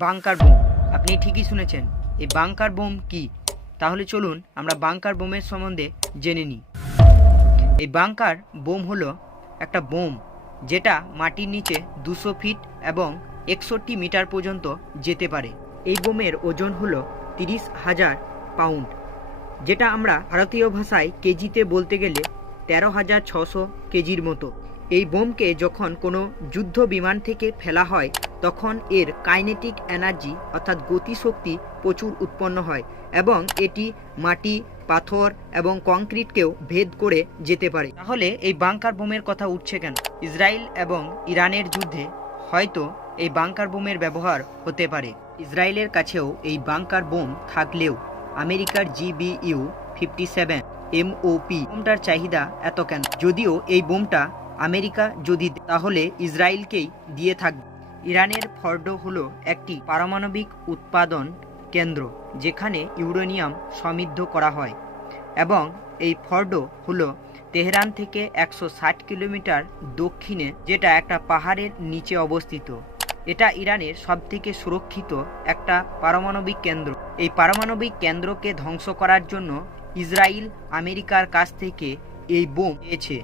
Bunker bomb. আপনি ঠিকই শুনেছেন। এই বাংকার বোম কি? তাহলে চলুন আমরা বাংকার বোমের সম্বন্ধে জেনে নিই। এই বাংকার বোম হলো একটা বোম যেটা মাটির নিচে দুশো ফিট এবং একষট্টি মিটার পর্যন্ত যেতে পারে। এই বোমের ওজন হলো তিরিশ হাজার পাউন্ড, যেটা আমরা ভারতীয় ভাষায় কেজিতে বলতে গেলে তেরো হাজার ছশো কেজির মতো। এই বোমকে যখন কোনো যুদ্ধ বিমান থেকে ফেলা হয়, তখন এর কাইনেটিক এনার্জি অর্থাৎ গতিশক্তি প্রচুর উৎপন্ন হয় এবং এটি মাটি, পাথর এবং কংক্রিটকেও ভেদ করে যেতে পারে। তাহলে এই বাংকার বোমের কথা উঠছে কেন? ইসরায়েল এবং ইরানের যুদ্ধে হয়তো এই বাংকার বোমের ব্যবহার হতে পারে। ইসরায়েলের কাছেও এই বাংকার বোম থাকলেও আমেরিকার জিবিইউ ফিফটি সেভেন এমওপি বোমটার চাহিদা এত কেন? যদিও এই বোমটা আমেরিকা যদি তাহলে ইসরায়েলকেই দিয়ে থাকবে ইরানের ফর্ডো হলো একটি পারমাণবিক উৎপাদন কেন্দ্র, যেখানে ইউরেনিয়াম সমৃদ্ধ করা হয়। এবং এই ফর্ডো হলো তেহরান থেকে একশো ষাট কিলোমিটার দক্ষিণে, যেটা একটা পাহাড়ের নিচে অবস্থিত। এটা ইরানের সবথেকে সুরক্ষিত একটা পারমাণবিক কেন্দ্র। এই পারমাণবিক কেন্দ্রকে ধ্বংস করার জন্য ইসরায়েল আমেরিকার কাছ থেকে এই বোম পেয়েছে।